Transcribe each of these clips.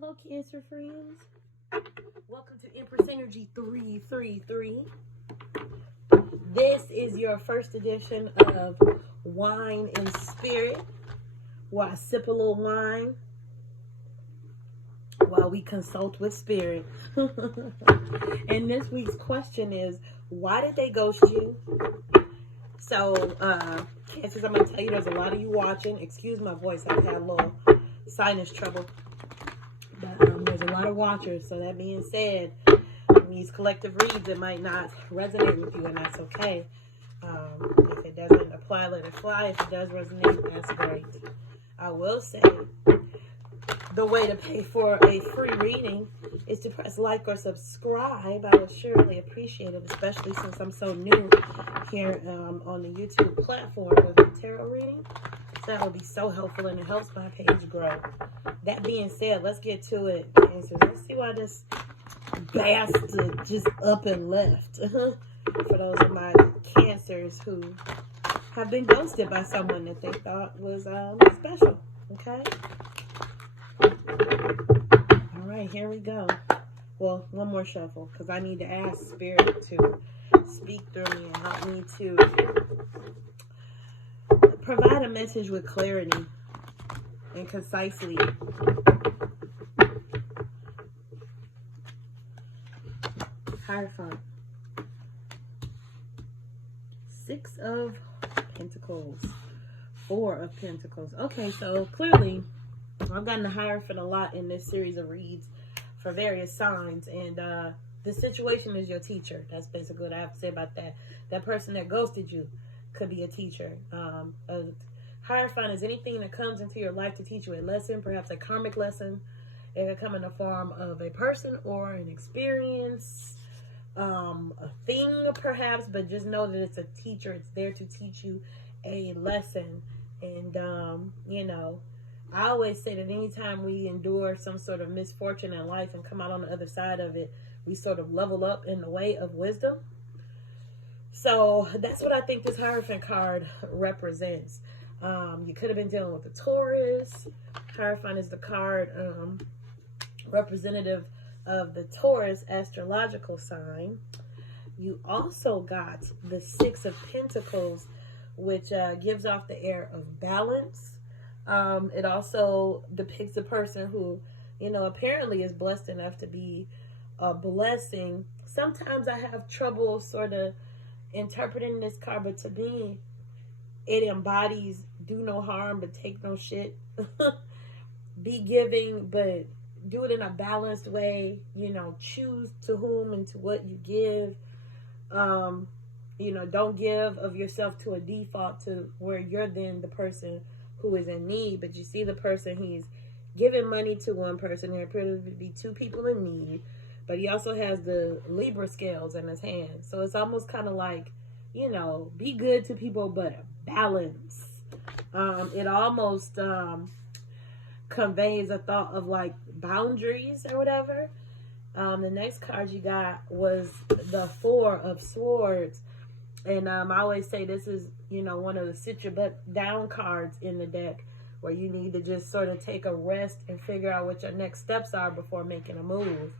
Hello, Cancer friends. Welcome to Empress Energy 333. This is your first edition of Wine and Spirit, where I sip a little wine while we consult with Spirit. And this week's question is, why did they ghost you? So, Cancers, I'm going to tell you, there's a lot of you watching. Excuse my voice, I've had a little sinus trouble. But there's a lot of watchers, so that being said, these collective reads, it might not resonate with you, and that's okay. If it doesn't apply, let it fly. If it does resonate, that's great. I will say, the way to pay for a free reading is to press like or subscribe. I would surely appreciate it, especially since I'm so new here on the YouTube platform with the tarot reading. So that would be so helpful, and it helps my page grow. That being said, let's get to it. So let's see why this bastard just up and left. For those of my Cancers who have been ghosted by someone that they thought was special. Okay? All right, here we go. Well, one more shuffle, because I need to ask Spirit to speak through me and help me to provide a message with clarity and concisely. Hierophant. 6 of Pentacles. 4 of Pentacles. Okay, so clearly I've gotten the Hierophant a lot in this series of reads for various signs, and the situation is your teacher. That's basically what I have to say about that. That person that ghosted you could be a teacher. A Hierophant is anything that comes into your life to teach you a lesson, perhaps a karmic lesson. It could come in the form of a person or an experience, a thing perhaps, but just know that it's a teacher. It's there to teach you a lesson. And you know, I always say that anytime we endure some sort of misfortune in life and come out on the other side of it, we sort of level up in the way of wisdom. So that's what I think this Hierophant card represents. You could have been dealing with a Taurus. Hierophant is the card representative of the Taurus astrological sign. You also got the 6 of Pentacles, which gives off the air of balance. It also depicts a person who, you know, apparently is blessed enough to be a blessing. Sometimes I have trouble sort of interpreting this card, but to me, it embodies do no harm but take no shit. Be giving, but do it in a balanced way. You know, choose to whom and to what you give. You know, don't give of yourself to a default to where you're then the person who is in need. But you see the person, he's giving money to one person. There appear to be 2 people in need. But he also has the Libra scales in his hand. So it's almost kind of like, you know, be good to people, but balance. It almost conveys a thought of like boundaries or whatever. The next card you got was the 4 of Swords. And I always say this is, you know, one of the sit your butt down cards in the deck, where you need to just sort of take a rest and figure out what your next steps are before making a move.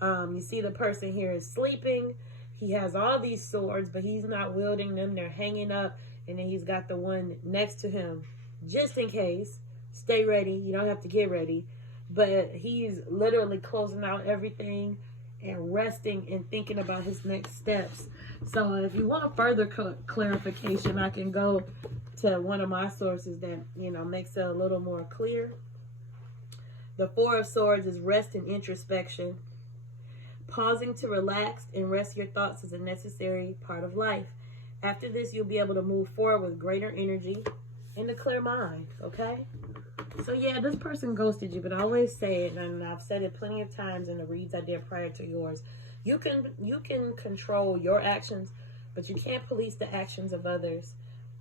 You see the person here is sleeping. He has all these swords, but he's not wielding them. They're hanging up. And then he's got the one next to him, just in case. Stay ready. You don't have to get ready. But he's literally closing out everything and resting and thinking about his next steps. So if you want further clarification, I can go to one of my sources that, you know, makes it a little more clear. The 4 of Swords is rest and introspection. Pausing to relax and rest your thoughts is a necessary part of life. After this, you'll be able to move forward with greater energy and a clear mind, okay? So yeah, this person ghosted you, but I always say it, and I've said it plenty of times in the reads I did prior to yours. You can control your actions, but you can't police the actions of others.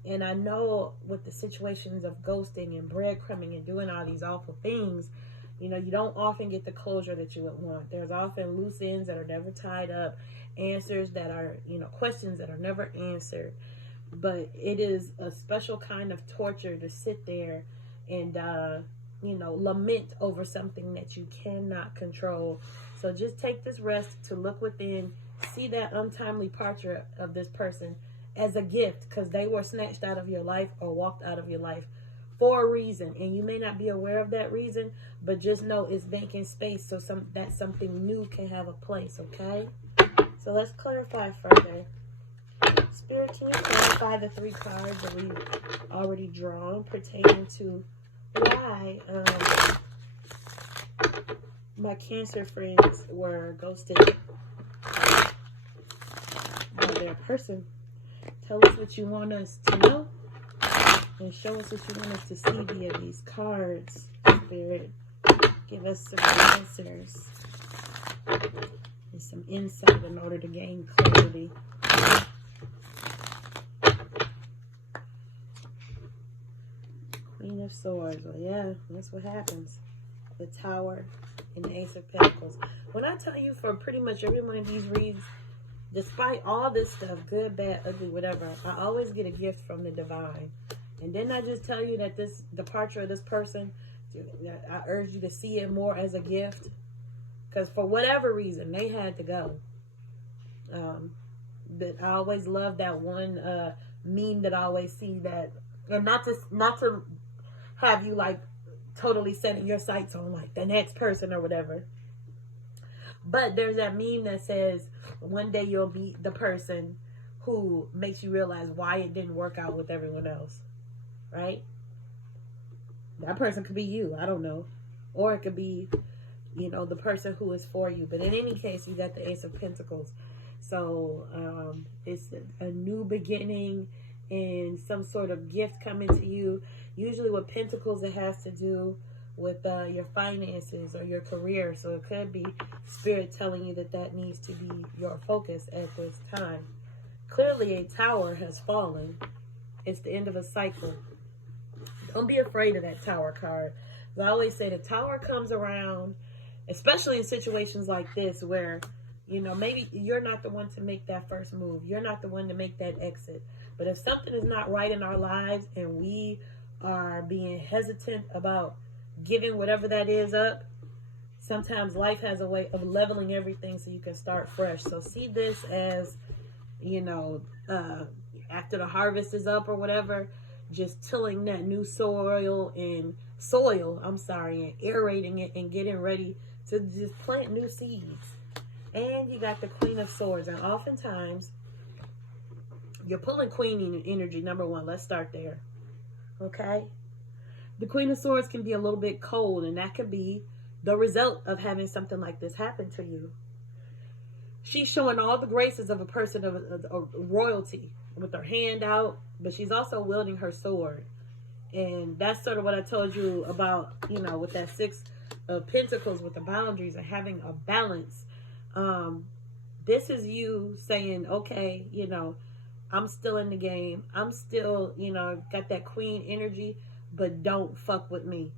And I know with the situations of ghosting and breadcrumbing and doing all these awful things, you know, you don't often get the closure that you would want. There's often loose ends that are never tied up, answers that are, you know, questions that are never answered. But it is a special kind of torture to sit there and lament over something that you cannot control. So just take this rest to look within, see that untimely departure of this person as a gift, because they were snatched out of your life or walked out of your life for a reason, and you may not be aware of that reason, but just know it's making space so that something new can have a place. Okay, so let's clarify further. Spirit, can you clarify the 3 cards that we've already drawn pertaining to why my Cancer friends were ghosted by their person? Tell us what you want us to know and show us what you want us to see via these cards. Spirit, give us some answers and some insight in order to gain clarity. Queen of Swords. Well, yeah, that's what happens. The Tower and the Ace of Pentacles. When I tell you, for pretty much every one of these reads, despite all this stuff, good, bad, ugly, whatever, I always get a gift from the divine. And then I just tell you that this departure of this person, I urge you to see it more as a gift. Because for whatever reason, they had to go. I always love that one meme that I always see, that, and not to have you like totally setting your sights on like the next person or whatever. But there's that meme that says, one day you'll be the person who makes you realize why it didn't work out with everyone else. Right? That person could be you. I don't know. Or it could be, the person who is for you. But in any case, you got the Ace of Pentacles. So it's a new beginning and some sort of gift coming to you. Usually with Pentacles, it has to do with your finances or your career. So it could be Spirit telling you that needs to be your focus at this time. Clearly, a tower has fallen. It's the end of a cycle. Don't be afraid of that Tower card. I always say the Tower comes around, especially in situations like this where, maybe you're not the one to make that first move. You're not the one to make that exit. But if something is not right in our lives and we are being hesitant about giving whatever that is up, sometimes life has a way of leveling everything so you can start fresh. So see this as, after the harvest is up or whatever, just tilling that new soil and aerating it and getting ready to just plant new seeds. And you got the Queen of Swords. And oftentimes, you're pulling queen energy, number one. Let's start there. Okay? The Queen of Swords can be a little bit cold, and that could be the result of having something like this happen to you. She's showing all the graces of a person of royalty with her hand out, but she's also wielding her sword. And that's sort of what I told you about, with that 6 of Pentacles, with the boundaries and having a balance. This is you saying, okay, I'm still in the game. I'm still, got that queen energy, but don't fuck with me.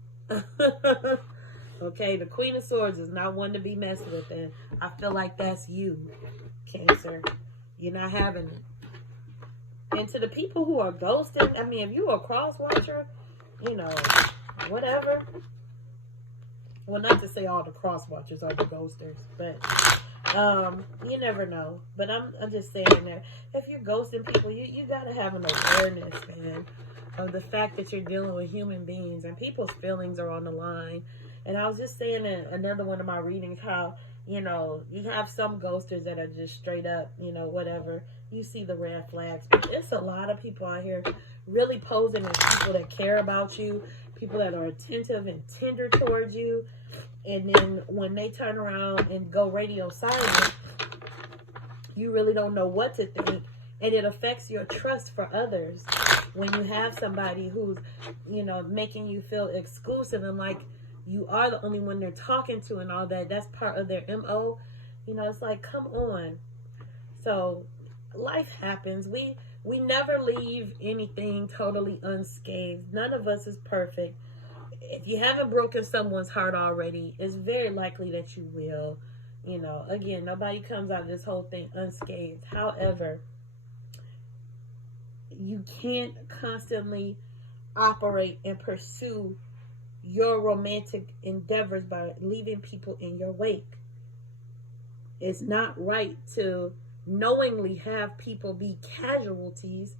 Okay, the Queen of Swords is not one to be messed with, and I feel like that's you, Cancer. You're not having it. And to the people who are ghosting, I mean, if you're a cross watcher, whatever. Well, not to say all the cross watchers are the ghosters, but you never know. But I'm just saying that if you're ghosting people, you gotta have an awareness, man, of the fact that you're dealing with human beings and people's feelings are on the line. And I was just saying in another one of my readings how, you have some ghosters that are just straight up, whatever. You see the red flags. But there's a lot of people out here really posing as people that care about you, people that are attentive and tender towards you. And then when they turn around and go radio silent, you really don't know what to think. And it affects your trust for others when you have somebody who's, making you feel exclusive and like you are the only one they're talking to and all that. That's part of their MO. It's like, come on. So life happens. We never leave anything totally unscathed. None of us is perfect. If you haven't broken someone's heart already, it's very likely that you will. Again, nobody comes out of this whole thing unscathed. However, you can't constantly operate and pursue your romantic endeavors by leaving people in your wake. It's not right to knowingly have people be casualties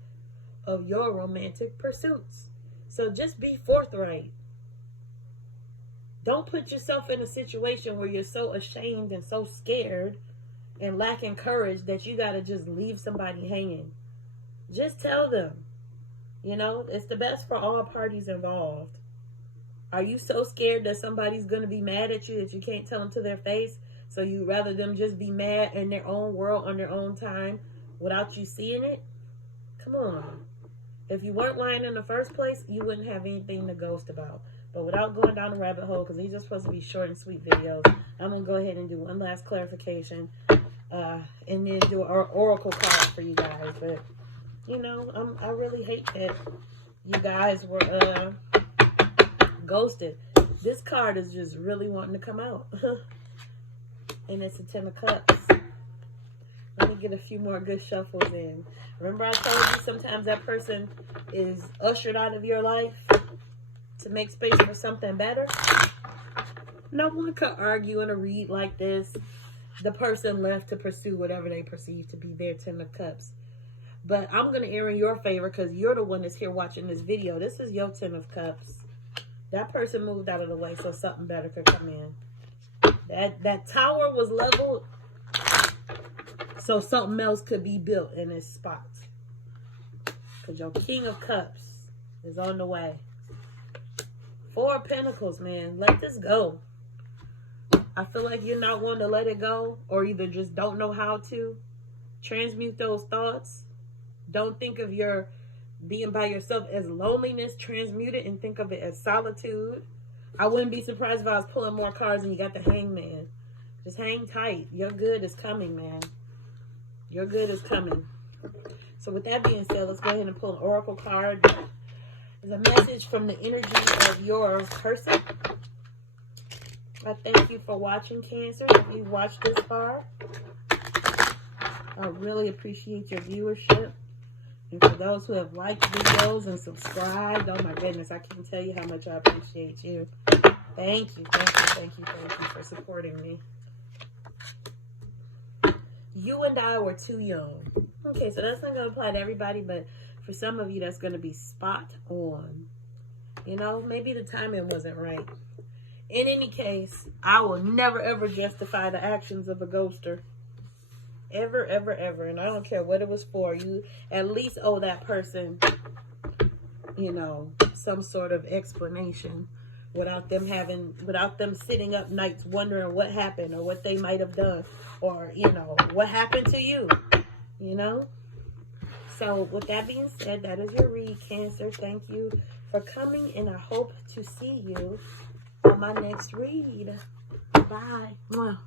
of your romantic pursuits. So just be forthright. Don't put yourself in a situation where you're so ashamed and so scared and lacking courage that you got to just leave somebody hanging. Just tell them. You know, it's the best for all parties involved. Are you so scared that somebody's going to be mad at you that you can't tell them to their face? So you rather them just be mad in their own world on their own time without you seeing it? Come on. If you weren't lying in the first place, you wouldn't have anything to ghost about. But without going down the rabbit hole, because these are supposed to be short and sweet videos, I'm going to go ahead and do one last clarification and then do an oracle card for you guys. But, you know, I really hate that you guys were ghosted. This card is just really wanting to come out. And it's a 10 of Cups. Let me get a few more good shuffles in. Remember I told you sometimes that person is ushered out of your life to make space for something better? No one could argue in a read like this. The person left to pursue whatever they perceive to be their 10 of Cups. But I'm going to err in your favor because you're the one that's here watching this video. This is your 10 of Cups. That person moved out of the way so something better could come in. That tower was leveled so something else could be built in its spot. Because your King of Cups is on the way. 4 of Pentacles, man. Let this go. I feel like you're not wanting to let it go, or either just don't know how to. Transmute those thoughts. Don't think of your being by yourself as loneliness. Transmute it and think of it as solitude. I wouldn't be surprised if I was pulling more cards and you got the Hangman. Just hang tight. Your good is coming, man. Your good is coming. So with that being said, let's go ahead and pull an oracle card. It's a message from the energy of your person. I thank you for watching, Cancer. If you watched this far, I really appreciate your viewership. And for those who have liked videos and subscribed, oh my goodness, I can't tell you how much I appreciate you. Thank you, thank you, thank you, thank you for supporting me. You and I were too young. Okay, so that's not going to apply to everybody, but for some of you, that's going to be spot on. You know, maybe the timing wasn't right. In any case, I will never, ever justify the actions of a ghoster. Ever, ever, ever. And I don't care what it was for. You at least owe that person, you know, some sort of explanation without them sitting up nights wondering what happened or what they might have done or, you know, what happened to you, you know? So with that being said, that is your read, Cancer. Thank you for coming, and I hope to see you on my next read. Bye. Mwah.